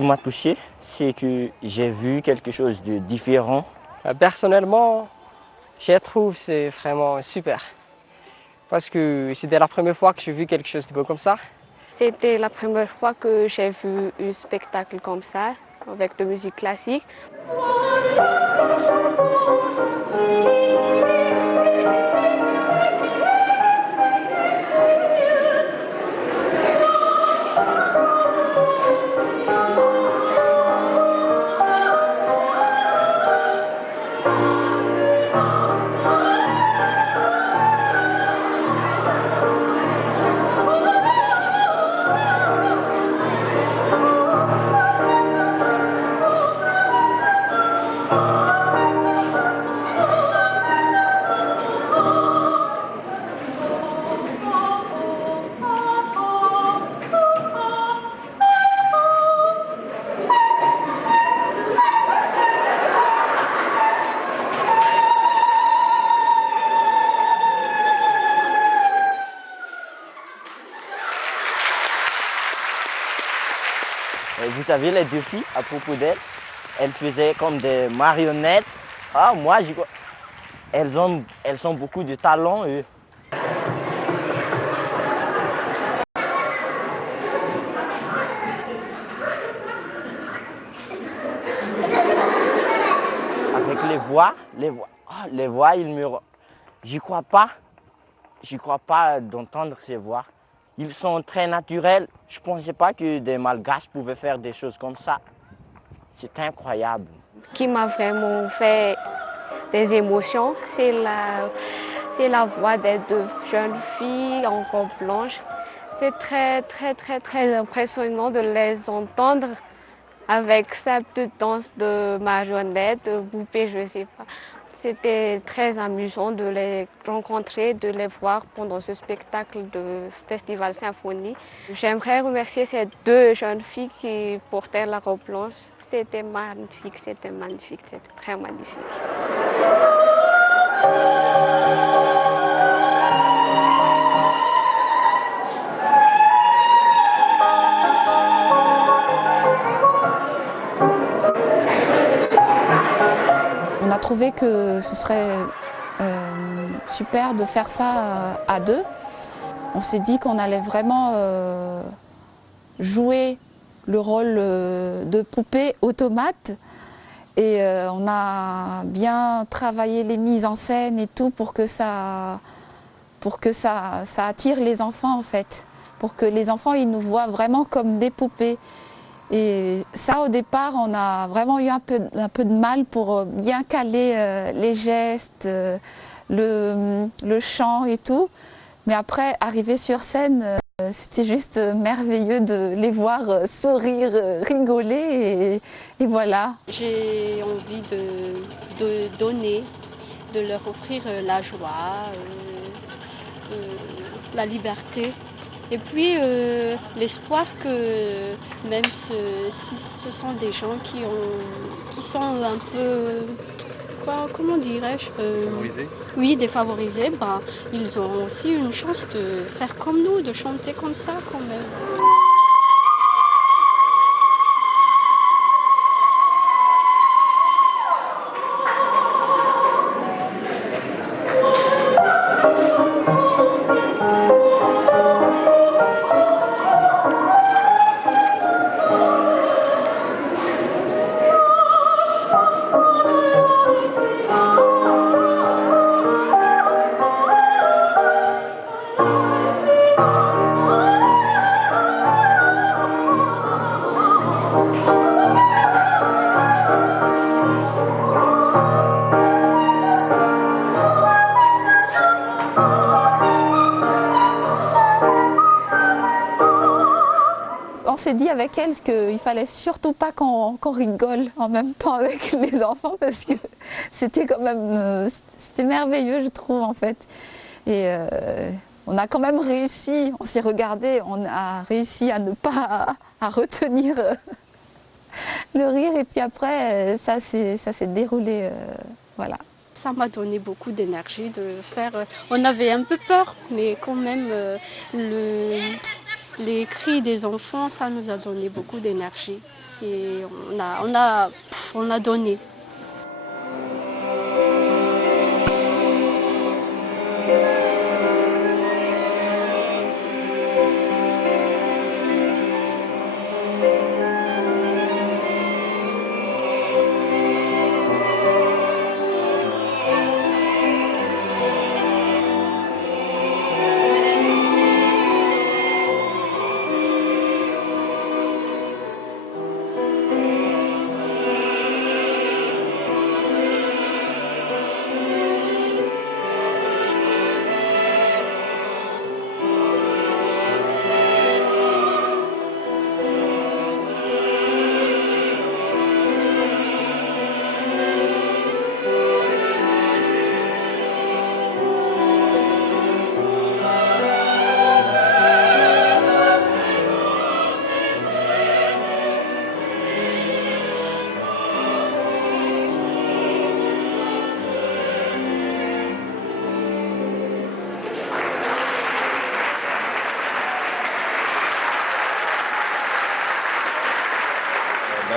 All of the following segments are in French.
qui m'a touché, c'est que j'ai vu quelque chose de différent. Personnellement, je trouve que c'est vraiment super. Parce que c'était la première fois que j'ai vu quelque chose de beau comme ça. C'était la première fois que j'ai vu un spectacle comme ça, avec de musique classique. Vous savez, les deux filles, à propos d'elles, elles faisaient comme des marionnettes. Ah, moi, j'y crois. Elles ont beaucoup de talent, eux. Avec les voix, j'y crois pas d'entendre ces voix. Ils sont très naturels. Je ne pensais pas que des Malgaches pouvaient faire des choses comme ça. C'est incroyable. Ce qui m'a vraiment fait des émotions, c'est la voix des deux jeunes filles en robe blanche. C'est très, très, très, très impressionnant de les entendre avec cette danse de marionnette, de poupée, je ne sais pas. C'était très amusant de les rencontrer, de les voir pendant ce spectacle de Festival Symphonie. J'aimerais remercier ces deux jeunes filles qui portaient la robe blanche. C'était magnifique, c'était très magnifique. On a trouvé que ce serait super de faire ça à deux. On s'est dit qu'on allait vraiment jouer le rôle de poupée automate et on a bien travaillé les mises en scène et tout pour que ça attire les enfants en fait, pour que les enfants ils nous voient vraiment comme des poupées. Et ça, au départ, on a vraiment eu un peu de mal pour bien caler les gestes, le chant et tout. Mais après, arriver sur scène, c'était juste merveilleux de les voir sourire, rigoler et voilà. J'ai envie de donner, de leur offrir la joie, la liberté. Et puis l'espoir que même si ce sont des gens qui sont un peu, comment dirais-je, Favorisés. Oui, défavorisés, ils ont aussi une chance de faire comme nous, de chanter comme ça quand même. On s'est dit avec elle qu'il fallait surtout pas qu'on rigole en même temps avec les enfants parce que c'était quand même c'était merveilleux je trouve en fait. Et on a quand même réussi, on s'est regardé, on a réussi à ne pas à retenir le rire et puis après ça s'est déroulé voilà. Ça m'a donné beaucoup d'énergie de faire. On avait un peu peur, mais quand même les cris des enfants, ça nous a donné beaucoup d'énergie. et on a donné.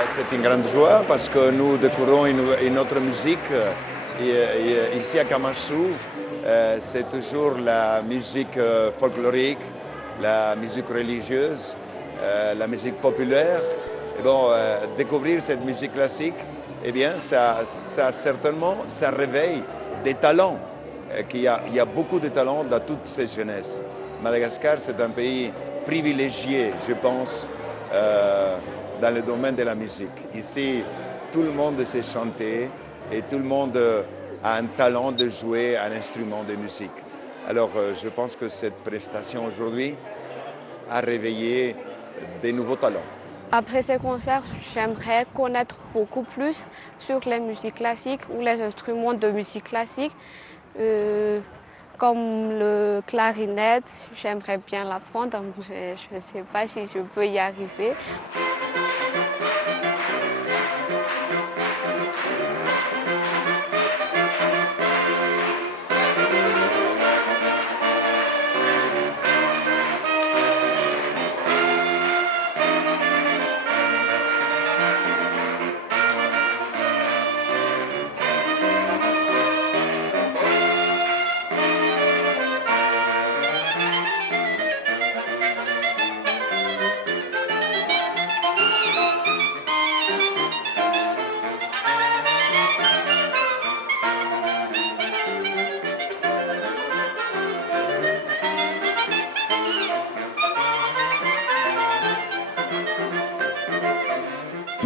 C'est une grande joie parce que nous découvrons une autre musique. Ici à Kamasou, c'est toujours la musique folklorique, la musique religieuse, la musique populaire. Et bon, découvrir cette musique classique, eh bien, ça réveille des talents. Il y a beaucoup de talents dans toute cette jeunesse. Madagascar, c'est un pays privilégié, je pense, dans le domaine de la musique. Ici, tout le monde sait chanter et tout le monde a un talent de jouer un instrument de musique. Alors, je pense que cette prestation aujourd'hui a réveillé des nouveaux talents. Après ces concerts, j'aimerais connaître beaucoup plus sur les musiques classiques ou les instruments de musique classique, comme le clarinette. J'aimerais bien l'apprendre, mais je ne sais pas si je peux y arriver.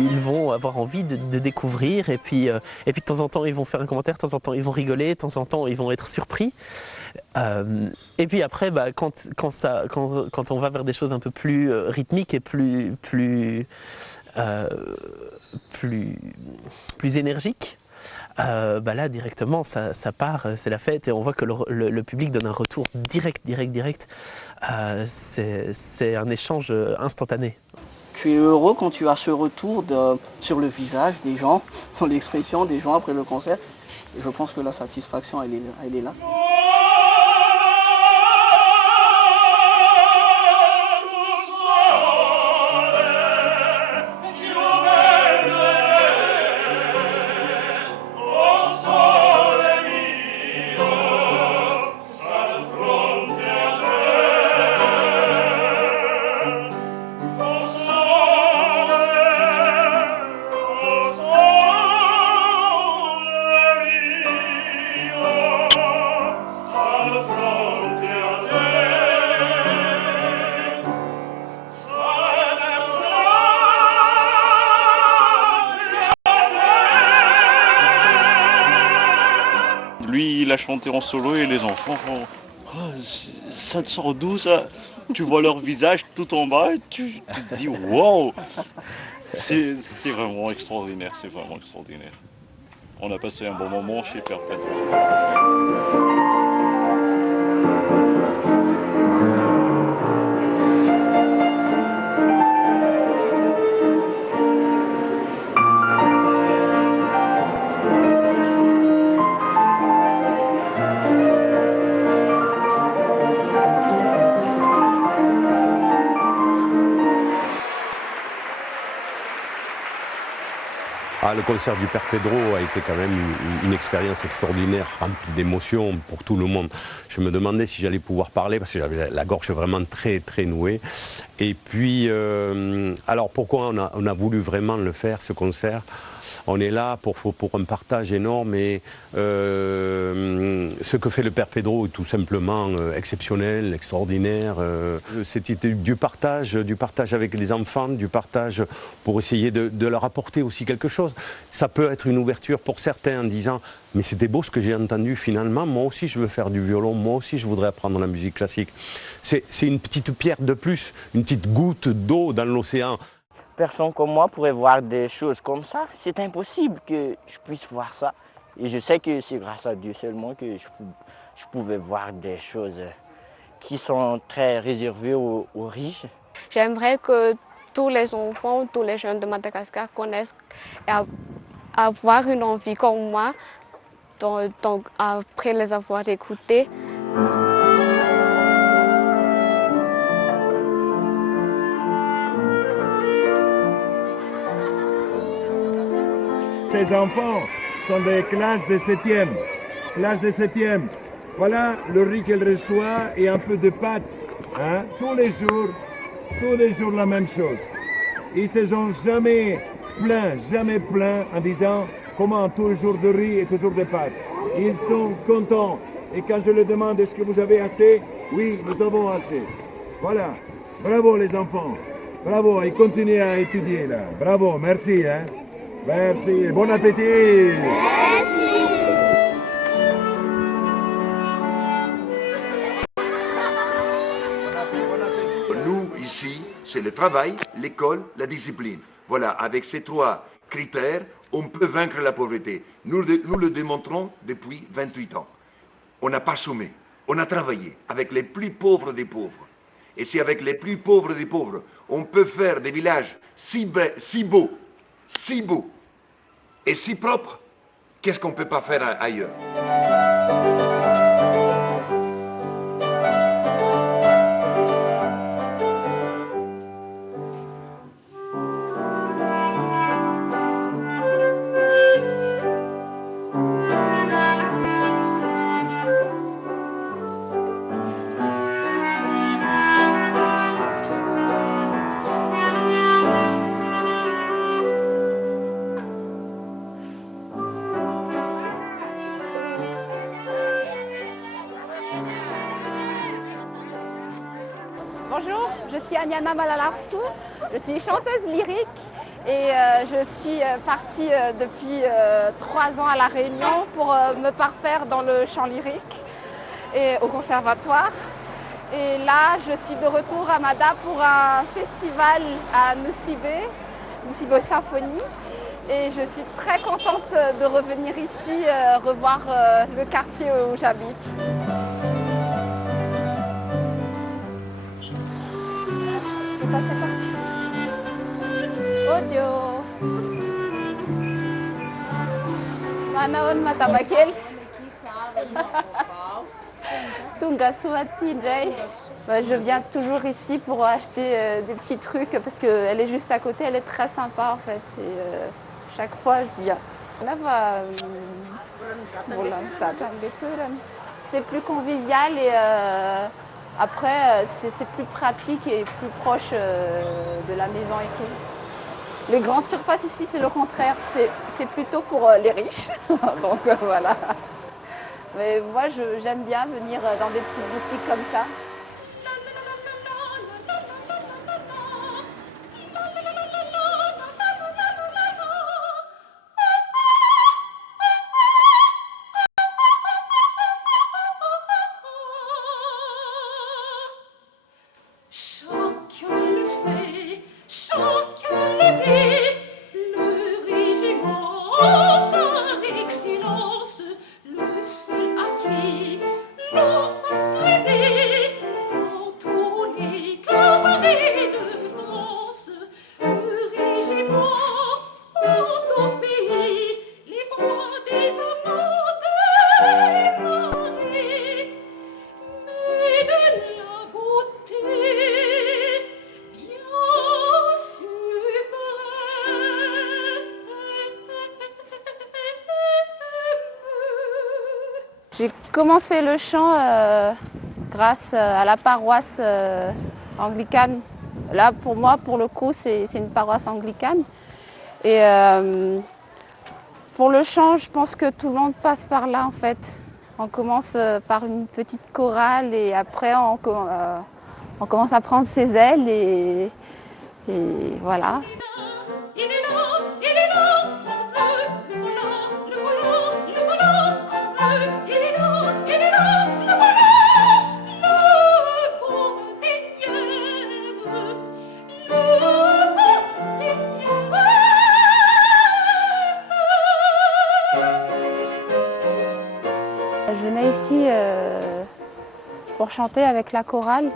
Ils vont avoir envie de découvrir et puis de temps en temps ils vont faire un commentaire, de temps en temps ils vont rigoler, de temps en temps ils vont être surpris. Et puis après, quand on va vers des choses un peu plus rythmiques et plus énergiques, là directement ça part, c'est la fête et on voit que le public donne un retour direct. C'est un échange instantané. Tu es heureux quand tu as ce retour sur le visage des gens, dans l'expression des gens après le concert. Et je pense que la satisfaction, elle est là. Lui, il a chanté en solo et les enfants font ça te sort d'où ça? Tu vois leur visage tout en bas et tu te dis wow! C'est vraiment extraordinaire, c'est vraiment extraordinaire. On a passé un bon moment chez Perpète. Ah, le concert du Père Pedro a été quand même une expérience extraordinaire, remplie d'émotions pour tout le monde. Je me demandais si j'allais pouvoir parler parce que j'avais la gorge vraiment très très nouée. Et puis, alors pourquoi on a voulu vraiment le faire, ce concert? On est là pour un partage énorme et ce que fait le Père Pedro est tout simplement exceptionnel, extraordinaire. C'était du partage avec les enfants, du partage pour essayer de leur apporter aussi quelque chose. Ça peut être une ouverture pour certains en disant « mais c'était beau ce que j'ai entendu finalement, moi aussi je veux faire du violon, moi aussi je voudrais apprendre la musique classique ». C'est une petite pierre de plus, une petite goutte d'eau dans l'océan. Personne comme moi pourrait voir des choses comme ça. C'est impossible que je puisse voir ça. Et je sais que c'est grâce à Dieu seulement que je pouvais voir des choses qui sont très réservées aux riches. J'aimerais que tous les enfants, tous les jeunes de Madagascar connaissent et avoir une envie comme moi, donc après les avoir écoutés. Ces enfants sont des classes de 7e. Classe de 7e. Voilà le riz qu'elle reçoit et un peu de pâte. Hein? Tous les jours la même chose. Ils ne se sont jamais plaints en disant comment toujours de riz et toujours de pâtes. Ils sont contents. Et quand je leur demande est-ce que vous avez assez? Oui, nous avons assez. Voilà. Bravo les enfants. Bravo, et continuez à étudier là. Bravo, merci. Hein? Merci, bon appétit. Merci. Nous, ici, c'est le travail, l'école, la discipline. Voilà, avec ces trois critères, on peut vaincre la pauvreté. Nous le démontrons depuis 28 ans. On n'a pas sommé, on a travaillé avec les plus pauvres des pauvres. Et si avec les plus pauvres des pauvres, on peut faire des villages si beaux, et si propre, qu'est-ce qu'on ne peut pas faire ailleurs? Bonjour, je suis Aniana Malalarsou, je suis chanteuse lyrique et je suis partie depuis 3 ans à La Réunion pour me parfaire dans le chant lyrique et au conservatoire. Et là, je suis de retour à Mada pour un festival à Nusibo Symphonie. Et je suis très contente de revenir ici, revoir le quartier où j'habite. C'est pas. Audio. Manaon Matabakel. Tunga Suati Jay. Je viens toujours ici pour acheter des petits trucs parce qu'elle est juste à côté, elle est très sympa en fait. Et chaque fois je viens. C'est plus convivial et après c'est plus pratique et plus proche de la maison et tout. Les grandes surfaces ici c'est le contraire, c'est plutôt pour les riches. Donc voilà. Mais moi j'aime bien venir dans des petites boutiques comme ça. Par excellence, le seul à qui l'on fasse crédit. J'ai commencé le chant grâce à la paroisse anglicane. Là, pour moi, pour le coup, c'est une paroisse anglicane. Et pour le chant, je pense que tout le monde passe par là, en fait. On commence par une petite chorale et après, on commence à prendre ses ailes et voilà. Je venais ici pour chanter avec la chorale.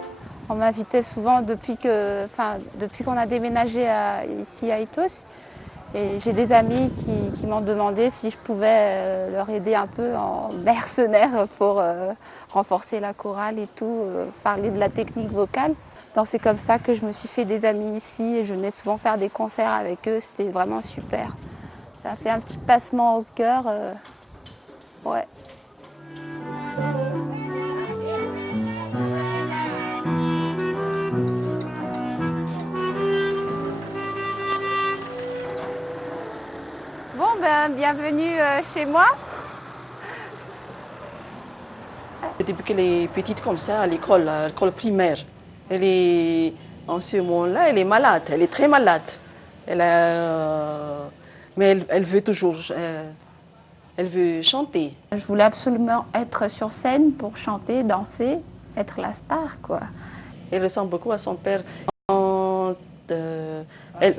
On m'invitait souvent depuis qu'on a déménagé ici à Itos. Et j'ai des amis qui m'ont demandé si je pouvais leur aider un peu en mercenaire pour renforcer la chorale et tout, parler de la technique vocale. Donc c'est comme ça que je me suis fait des amis ici et je venais souvent faire des concerts avec eux. C'était vraiment super. Ça a fait un petit passement au cœur. Ouais. Bon, bienvenue chez moi. Depuis qu'elle est petite comme ça, à l'école primaire, en ce moment-là, elle est malade, elle est très malade. Mais elle veut toujours, elle veut chanter. Je voulais absolument être sur scène pour chanter, danser, être la star, quoi. Elle ressemble beaucoup à son père. Quand elle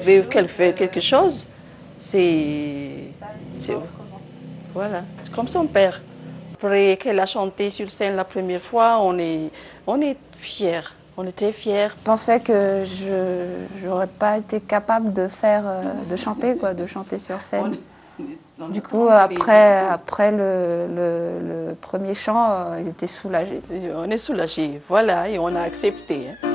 veut qu'elle fasse quelque chose, voilà, c'est comme son père. Après qu'elle a chanté sur scène la première fois, on est fiers, on est très fiers. Je pensais que je n'aurais pas été capable de chanter, quoi, de chanter sur scène. Du coup, après le premier chant, ils étaient soulagés. On est soulagés, voilà, et on a accepté. Hein.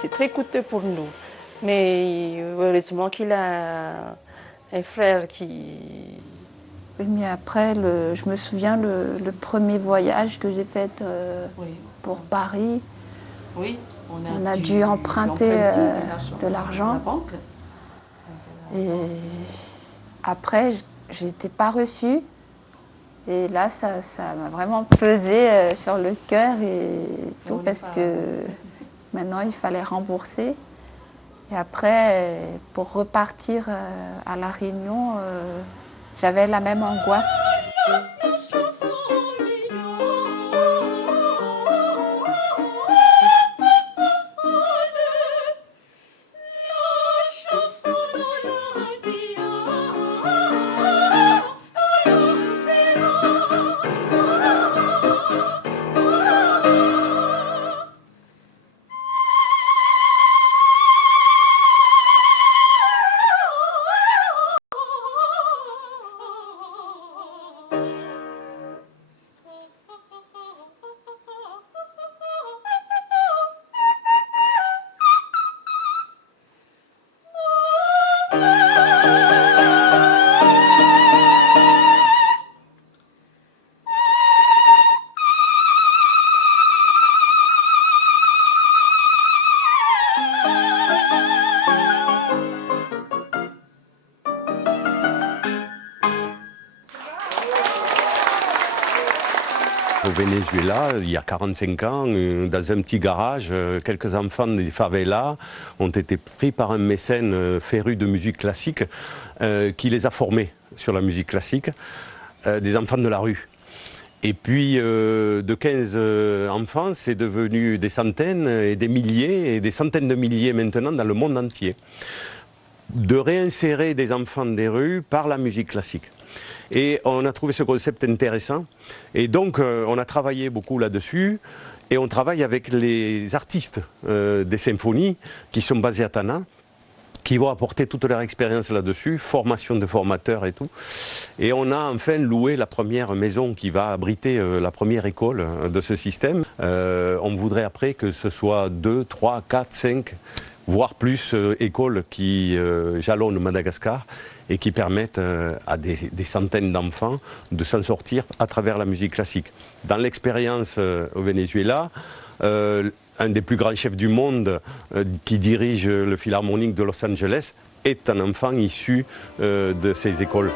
C'est très coûteux pour nous, mais heureusement qu'il a un frère qui... Oui, mais après, je me souviens le premier voyage que j'ai fait pour Paris. Oui, on a dû emprunter de l'argent. Et après, je n'étais pas reçue. Et là, ça m'a vraiment pesé sur le cœur et tout, parce que maintenant, il fallait rembourser. Et après, pour repartir à La Réunion, j'avais la même angoisse. Au Venezuela, il y a 45 ans, dans un petit garage, quelques enfants des favelas ont été pris par un mécène féru de musique classique qui les a formés sur la musique classique, des enfants de la rue. Et puis de 15 enfants, c'est devenu des centaines et des milliers et des centaines de milliers maintenant dans le monde entier. De réinsérer des enfants des rues par la musique classique. Et on a trouvé ce concept intéressant. Et donc on a travaillé beaucoup là-dessus. Et on travaille avec les artistes des symphonies qui sont basés à Tana, qui vont apporter toute leur expérience là-dessus, formation de formateurs et tout. Et on a enfin loué la première maison qui va abriter la première école de ce système. On voudrait après que ce soit 2, 3, 4, 5, voire plus écoles qui jalonnent Madagascar et qui permettent à des centaines d'enfants de s'en sortir à travers la musique classique. Dans l'expérience au Venezuela, un des plus grands chefs du monde qui dirige le Philharmonique de Los Angeles est un enfant issu de ces écoles.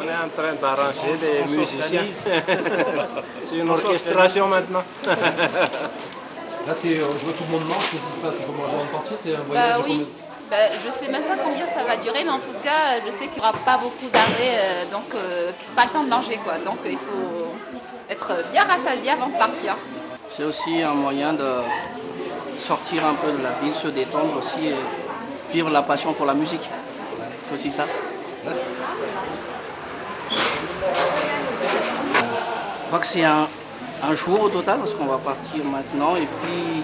On est en train d'arranger des musiciens. C'est une orchestration maintenant. Là, je vois tout le monde mange, qu'est-ce qui se passe? Il faut manger en partie, c'est un voyage de combien? Je ne sais même pas combien ça va durer, mais en tout cas, je sais qu'il n'y aura pas beaucoup d'arrêt, donc pas le temps de manger, quoi. Donc il faut être bien rassasié avant de partir. C'est aussi un moyen de sortir un peu de la ville, se détendre aussi et vivre la passion pour la musique. C'est aussi ça. Je crois que c'est un jour au total, parce qu'on va partir maintenant et puis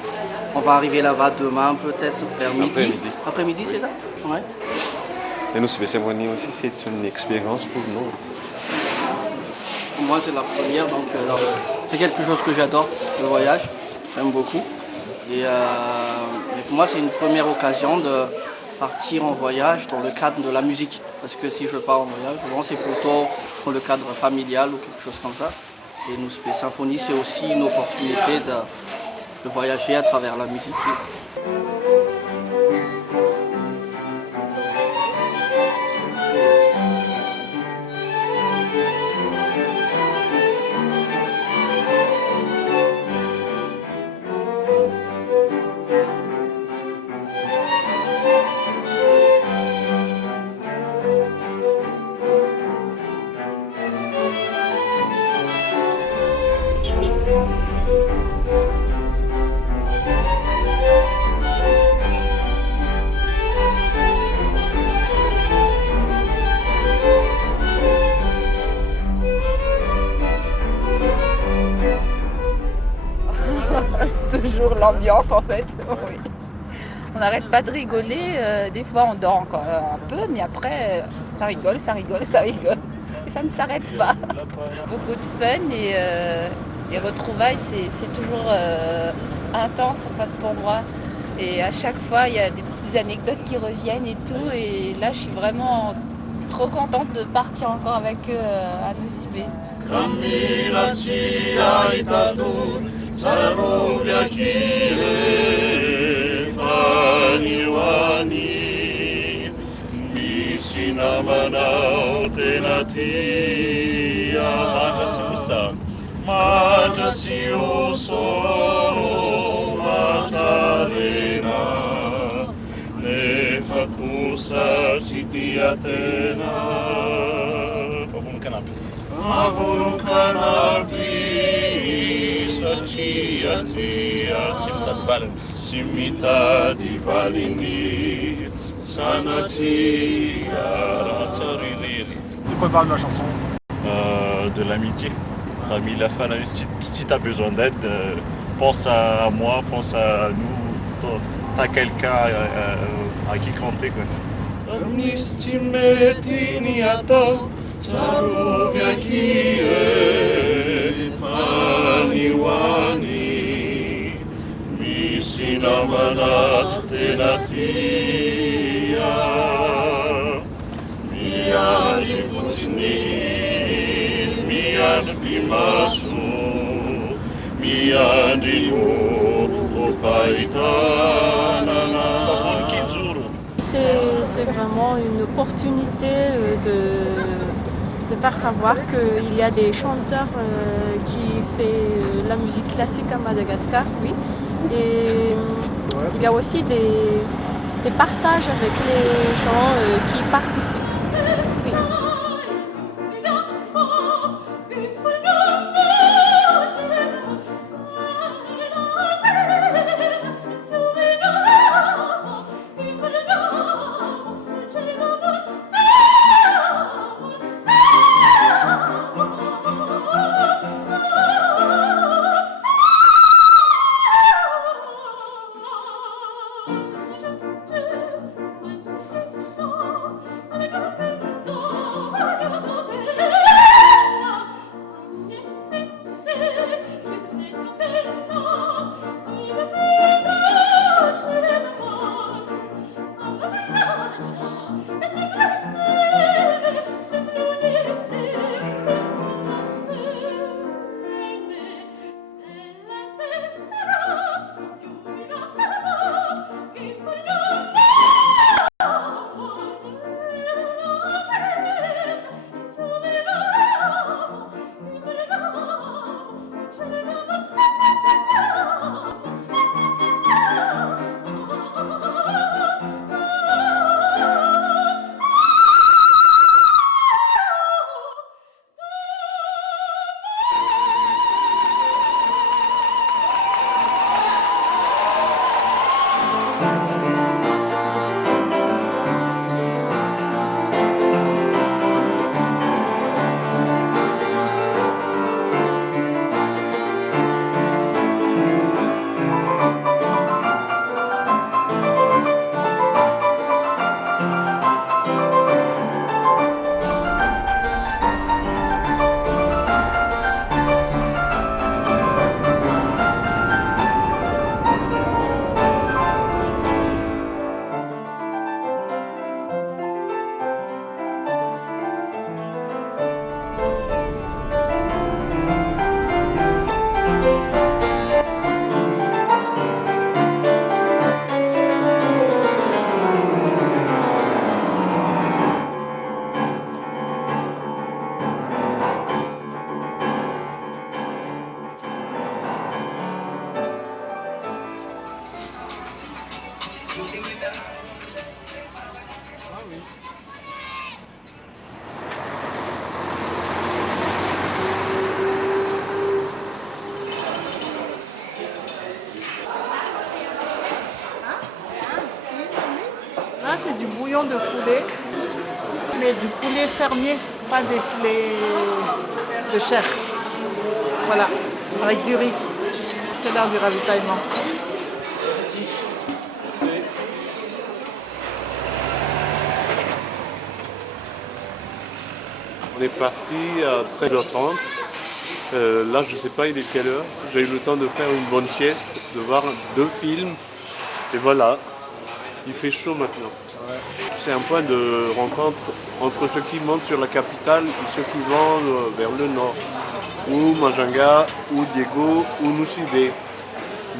on va arriver là-bas demain, peut-être vers midi. Après-midi, c'est ça? Ouais. Et nous, Symphonies aussi, c'est une expérience pour nous. Pour moi, c'est la première, donc c'est quelque chose que j'adore, le voyage. J'aime beaucoup. Et pour moi, c'est une première occasion de partir en voyage dans le cadre de la musique. Parce que si je pars en voyage, souvent c'est plutôt dans le cadre familial ou quelque chose comme ça. Et nous, Symphonies, c'est aussi une opportunité de voyager à travers la musique. Toujours l'ambiance en fait. Oui. On n'arrête pas de rigoler, des fois on dort encore un peu, mais après ça rigole, ça rigole, ça rigole. Et ça ne s'arrête pas. Beaucoup de fun et les retrouvailles c'est toujours intense en fait pour moi. Et à chaque fois il y a des petites anecdotes qui reviennent et tout. Et là je suis vraiment trop contente de partir encore avec eux à Nosy Be. Zamówiaki Sinamana Tenatia. Manja-se usa. Manja-se o sol, Magdalena. Nefacusa Siti Atena. Favor no canapé. Favor no canapé. Tia, Cimita di Valini, Sanatia. De quoi parle la chanson? De l'amitié. Parmi la fin, si tu as besoin d'aide, pense à moi, pense à nous. T'as quelqu'un à qui compter. Sinamana Tenatia, Miari Futinil, Miari Pimasu, Miari Opaitanana. C'est vraiment une opportunité de faire savoir qu'il y a des chanteurs qui font la musique classique à Madagascar, oui. Et il y a aussi des partages avec les gens qui participent. Oui. Là, c'est du bouillon de poulet, mais du poulet fermier, pas des poulets de chair. Voilà, avec du riz. C'est l'heure du ravitaillement. On est parti à 13h30. Là, je ne sais pas il est quelle heure. J'ai eu le temps de faire une bonne sieste, de voir 2 films. Et voilà, il fait chaud maintenant. Ouais. C'est un point de rencontre entre ceux qui montent sur la capitale et ceux qui vont vers le nord. Ou Majanga, ou Diego, ou Nucibé.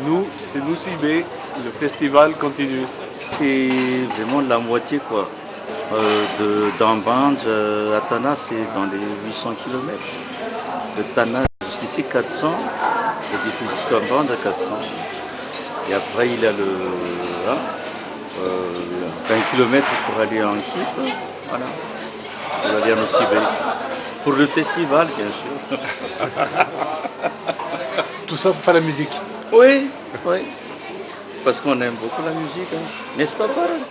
Nous, c'est Nucibé, le festival continue. C'est vraiment la moitié quoi. Dans Banj à Tana, c'est dans les 800 km. De Tana jusqu'ici 400, et d'ici jusqu'à Banj à 400. Et après, il y a 20 km pour aller en Kif. Voilà. Pour aller en Sibérie. Pour le festival, bien sûr. Tout ça pour faire la musique. Oui, oui. Parce qu'on aime beaucoup la musique, hein. N'est-ce pas, pareil?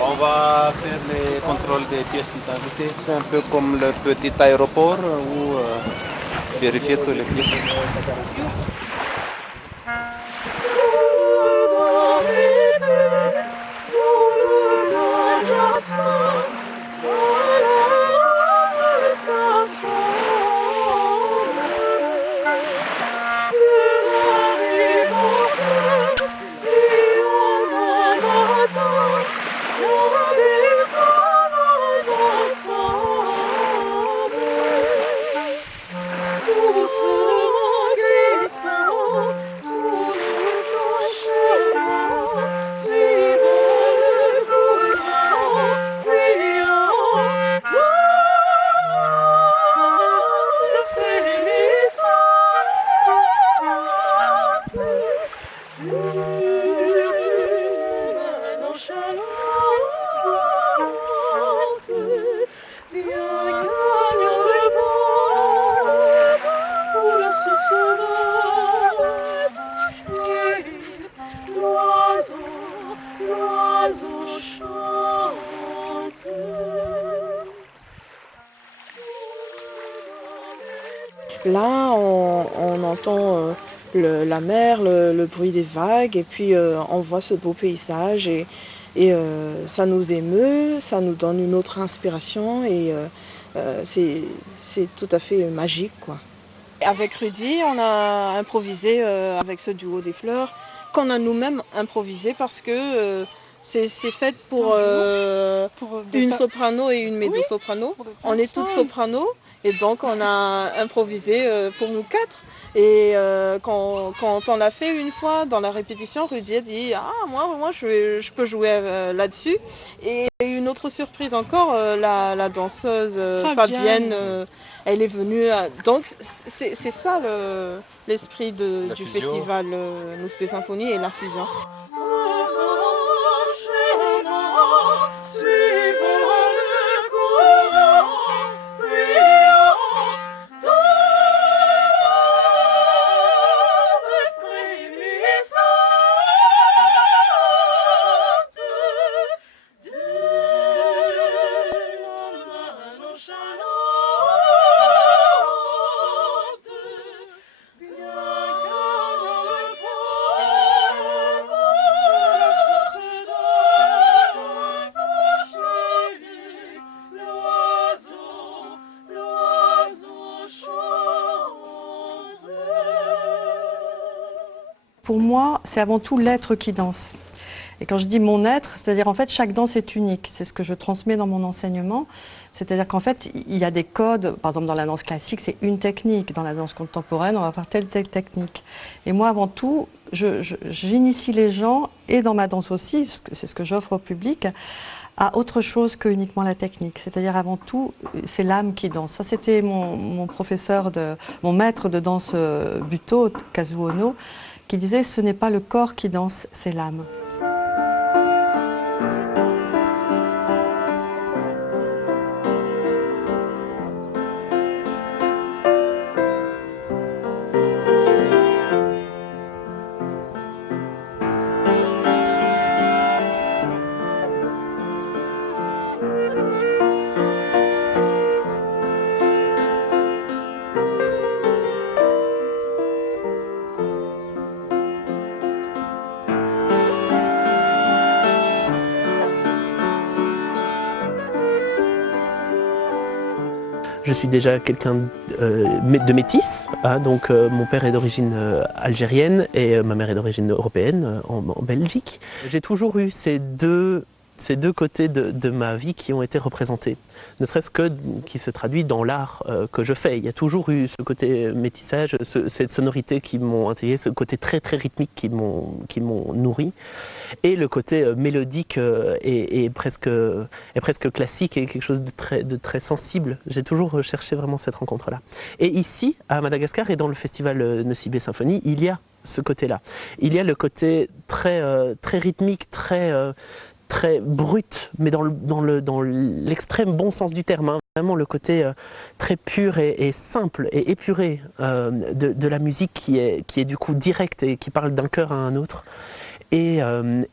On va faire les contrôles des pièces d'identité. C'est un peu comme le petit aéroport où vérifier tous les pièces. Là, on entend la mer, le bruit des vagues, et puis on voit ce beau paysage, et ça nous émeut, ça nous donne une autre inspiration, et c'est tout à fait magique, quoi. Avec Rudy, on a improvisé avec ce duo des fleurs, qu'on a nous-mêmes improvisé parce que c'est fait pour une soprano et une mezzo-soprano. On est toutes soprano. Et donc on a improvisé pour nous quatre. Et quand on l'a fait une fois dans la répétition, Rudy a dit « Ah, moi je peux jouer là-dessus ». Et une autre surprise encore, la danseuse Fabienne, elle est venue. Donc c'est ça l'esprit du festival Nouspe Symphonie et la fusion. Pour moi, c'est avant tout l'être qui danse. Et quand je dis mon être, c'est-à-dire en fait chaque danse est unique. C'est ce que je transmets dans mon enseignement. C'est-à-dire qu'en fait, il y a des codes. Par exemple, dans la danse classique, c'est une technique. Dans la danse contemporaine, on va faire telle technique. Et moi, avant tout, j'initie les gens, et dans ma danse aussi, c'est ce que j'offre au public, à autre chose que uniquement la technique. C'est-à-dire avant tout, c'est l'âme qui danse. Ça, c'était mon professeur, mon maître de danse Buto, Kazuo Ono, qui disait « ce n'est pas le corps qui danse, c'est l'âme ». Je suis déjà quelqu'un de métis, hein, donc mon père est d'origine algérienne et ma mère est d'origine européenne en Belgique. J'ai toujours eu ces deux côtés de ma vie qui ont été représentés, ne serait-ce que qui se traduit dans l'art que je fais. Il y a toujours eu ce côté métissage, cette sonorité qui m'ont intégré, ce côté très très rythmique qui m'ont nourri, et le côté mélodique et presque classique et quelque chose de très sensible. J'ai toujours recherché vraiment cette rencontre-là. Et ici, à Madagascar et dans le festival Nosibé Symphonie, il y a ce côté-là. Il y a le côté très rythmique, très brut, mais dans l'extrême bon sens du terme, hein. Vraiment le côté très pur et simple et épuré de la musique qui est du coup directe et qui parle d'un cœur à un autre. Et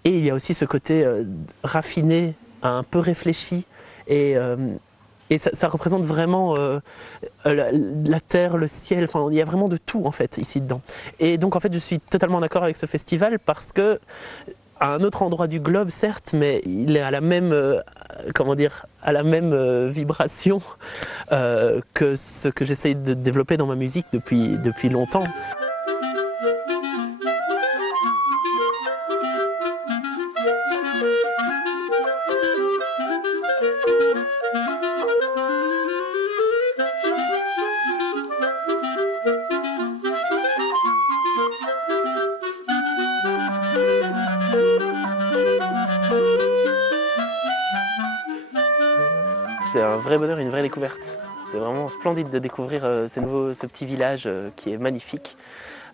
il y a aussi ce côté raffiné, un peu réfléchi, et ça représente vraiment la terre, le ciel, enfin il y a vraiment de tout en fait ici dedans. Et donc en fait je suis totalement d'accord avec ce festival parce que à un autre endroit du globe, certes, mais il est à la même, à la même vibration que ce que j'essaye de développer dans ma musique depuis longtemps. C'est un vrai bonheur et une vraie découverte. C'est vraiment splendide de découvrir ce petit village qui est magnifique.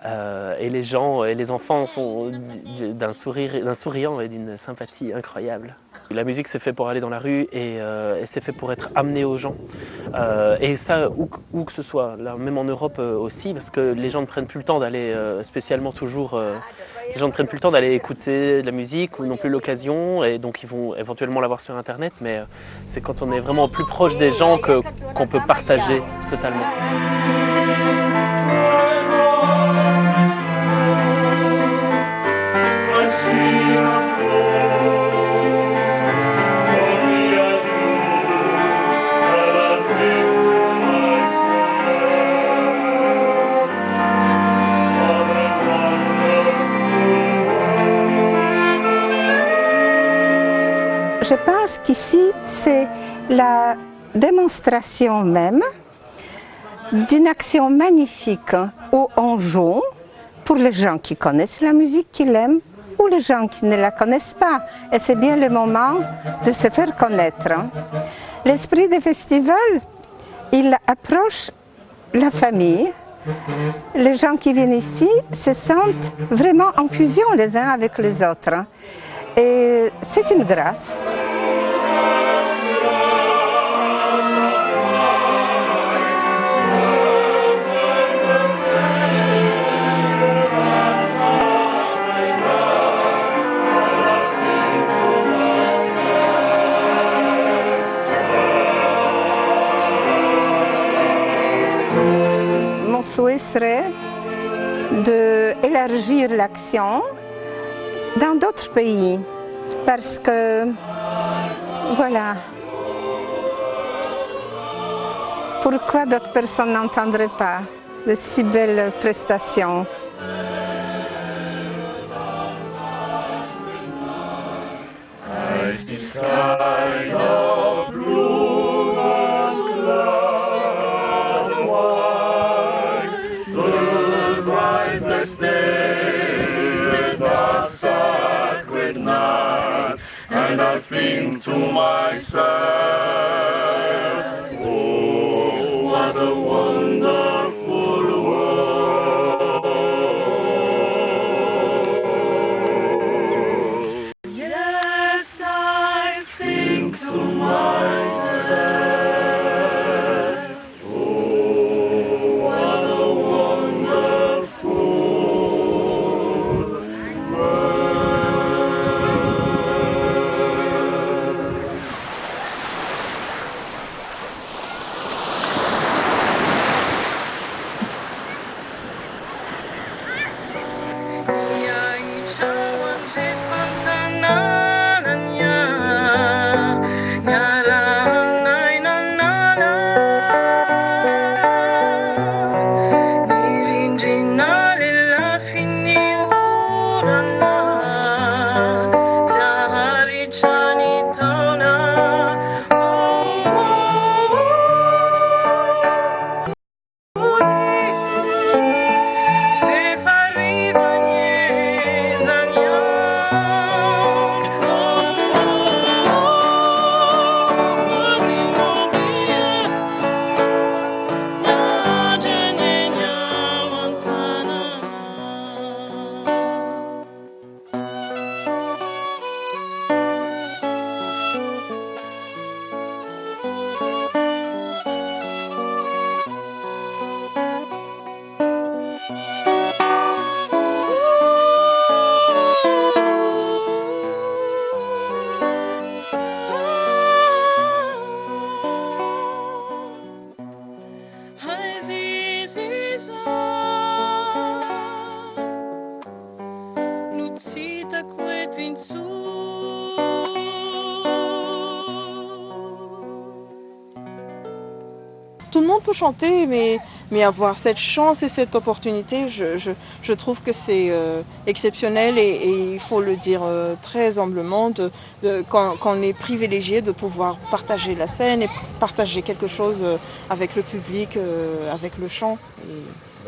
Et les gens et les enfants sont d'un souriant et d'une sympathie incroyable. La musique c'est fait pour aller dans la rue et c'est fait pour être amené aux gens. Et ça où que ce soit, là, même en Europe aussi, parce que les gens ne prennent plus le temps d'aller spécialement toujours... les gens ne prennent plus le temps d'aller écouter de la musique ou non plus l'occasion, et donc ils vont éventuellement l'avoir sur internet, mais c'est quand on est vraiment plus proche des gens qu'on peut partager totalement. Je pense qu'ici, c'est la démonstration même d'une action magnifique où on joue pour les gens qui connaissent la musique, qui l'aiment, ou les gens qui ne la connaissent pas. Et c'est bien le moment de se faire connaître. L'esprit des festivals, il approche la famille. Les gens qui viennent ici se sentent vraiment en fusion les uns avec les autres. Et c'est une grâce. Mon souhait serait d'élargir l'action dans d'autres pays, parce que, voilà, pourquoi d'autres personnes n'entendraient pas de si belles prestations? And I think to myself, oh, what a wonderful world. Yes, I think to myself, oh, what a wonderful world. Tout le monde peut chanter, mais avoir cette chance et cette opportunité, je trouve que c'est exceptionnel et il faut le dire très humblement, qu'on est privilégié de pouvoir partager la scène et partager quelque chose avec le public, avec le chant. Et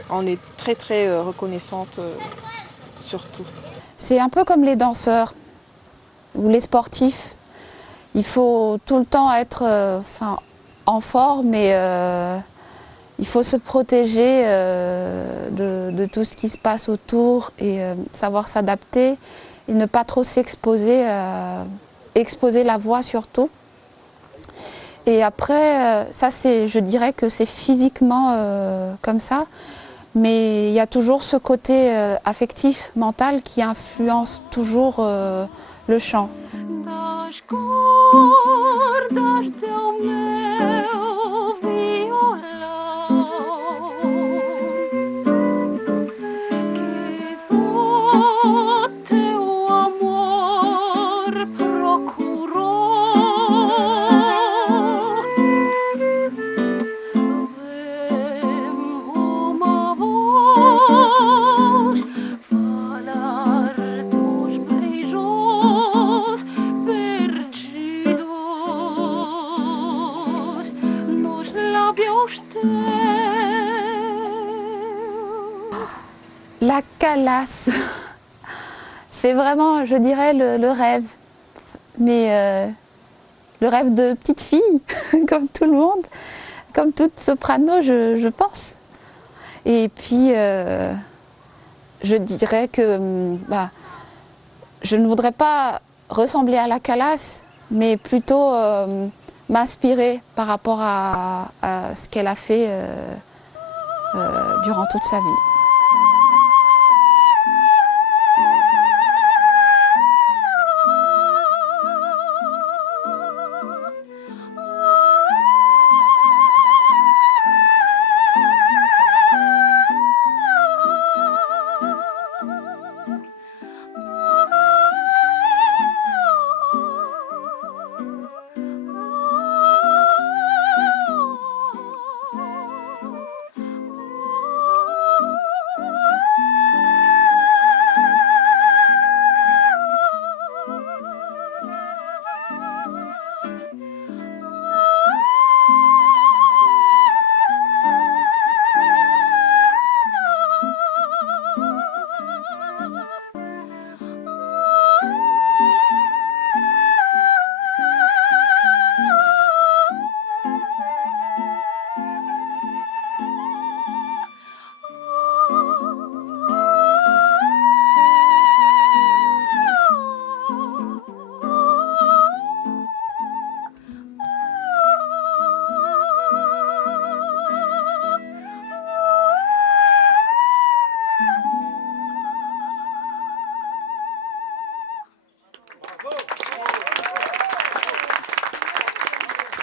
on est très très reconnaissante surtout. C'est un peu comme les danseurs ou les sportifs. Il faut tout le temps être en forme et il faut se protéger de tout ce qui se passe autour et savoir s'adapter et ne pas trop s'exposer, exposer la voix surtout. Et après, ça je dirais que c'est physiquement comme ça, mais il y a toujours ce côté affectif, mental qui influence toujours le chant. La calasse, c'est vraiment, je dirais, le rêve. Mais le rêve de petite fille, comme tout le monde, comme toute soprano, je pense. Et puis, je dirais que je ne voudrais pas ressembler à la calasse, mais plutôt m'inspirer par rapport à ce qu'elle a fait durant toute sa vie.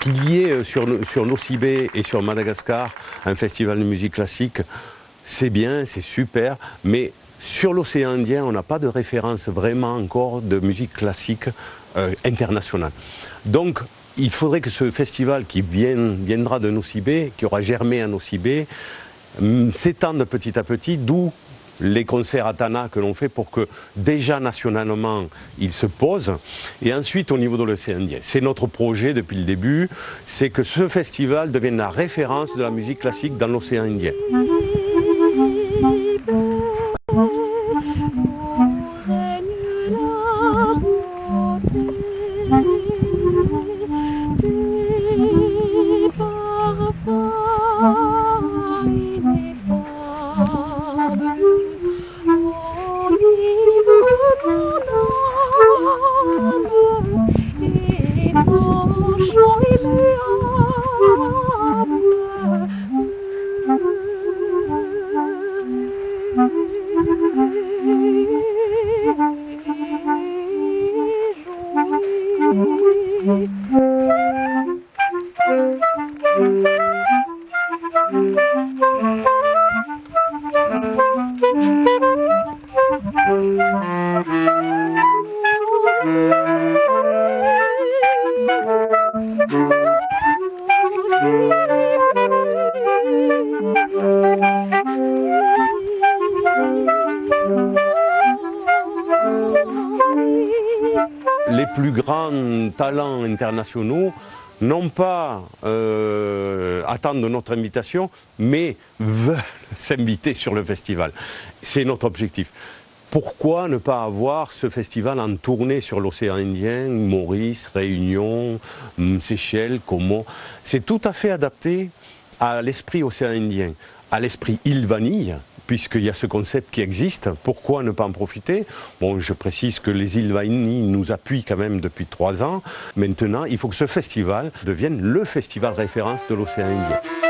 Qu'il y ait sur Nosy-Be et sur Madagascar un festival de musique classique, c'est bien, c'est super, mais sur l'océan Indien, on n'a pas de référence vraiment encore de musique classique internationale. Donc, il faudrait que ce festival qui viendra de Nosy-Be, qui aura germé à Nosy-Be, s'étende petit à petit, d'où les concerts à Tana que l'on fait pour que déjà nationalement ils se posent et ensuite au niveau de l'océan Indien. C'est notre projet depuis le début, c'est que ce festival devienne la référence de la musique classique dans l'océan Indien. plus grands talents internationaux non pas attendent notre invitation, mais veulent s'inviter sur le festival. C'est notre objectif. Pourquoi ne pas avoir ce festival en tournée sur l'océan Indien, Maurice, Réunion, Seychelles, Comores? C'est tout à fait adapté à l'esprit océan Indien, à l'esprit île Vanille, puisqu'il y a ce concept qui existe. Pourquoi ne pas en profiter? Bon, je précise que les îles Vanille nous appuient quand même depuis 3 ans. Maintenant, il faut que ce festival devienne le festival référence de l'océan Indien.